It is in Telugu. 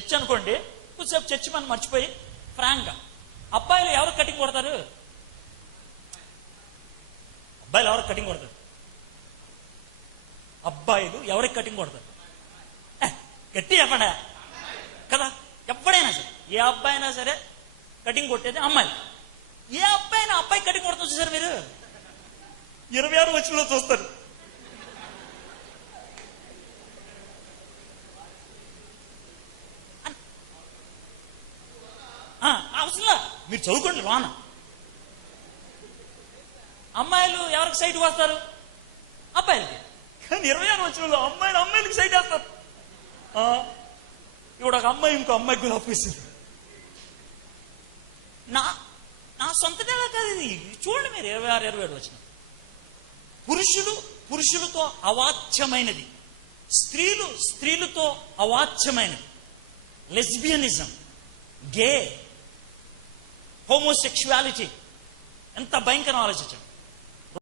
చర్చ్ అనుకోండి కొద్దిసేపు చర్చ్ మనం మర్చిపోయి ఫ్రాంక్గా అబ్బాయిలు ఎవరు కటింగ్ కొడతారు? అబ్బాయిలు ఎవరు కటింగ్ కొడతారు? అబ్బాయిలు ఎవరికి కటింగ్ కొడతారు? గట్టి చెప్పండి. కదా ఎప్పుడైనా సరే ఏ అబ్బాయి అయినా సరే కటింగ్ కొట్టేది అమ్మాయి ఏ అబ్బాయి అయినా అబ్బాయి కటింగ్ కొడుతుంది సార్ మీరు? ఇరవై ఆరు వచ్చిన చూస్తారు. మీరు చదువుకోండి లోన అమ్మాయిలు ఎవరికి సైట్ వస్తారు? అబ్బాయిలకి. కానీ ఇరవై ఆరు వచ్చిన అమ్మాయిలు అమ్మాయిలకి సైట్ వేస్తారు. ఆ, ఇప్పుడు ఒక అమ్మాయి ఇంకో అమ్మాయికి కూడా అప్పేసింది నా నా సొంత డేలా కాదు ఇది. చూడండి మీరు ఇరవై ఆరు ఇరవై ఏడు వచ్చిన. పురుషులు పురుషులతో అవాచ్యమైనది స్త్రీలు స్త్రీలతో అవాచ్యమైనది లెస్బియనిజం. గే హోమోసెక్షువాలిటీ ఎంత భయంకరం ఆలోచించండి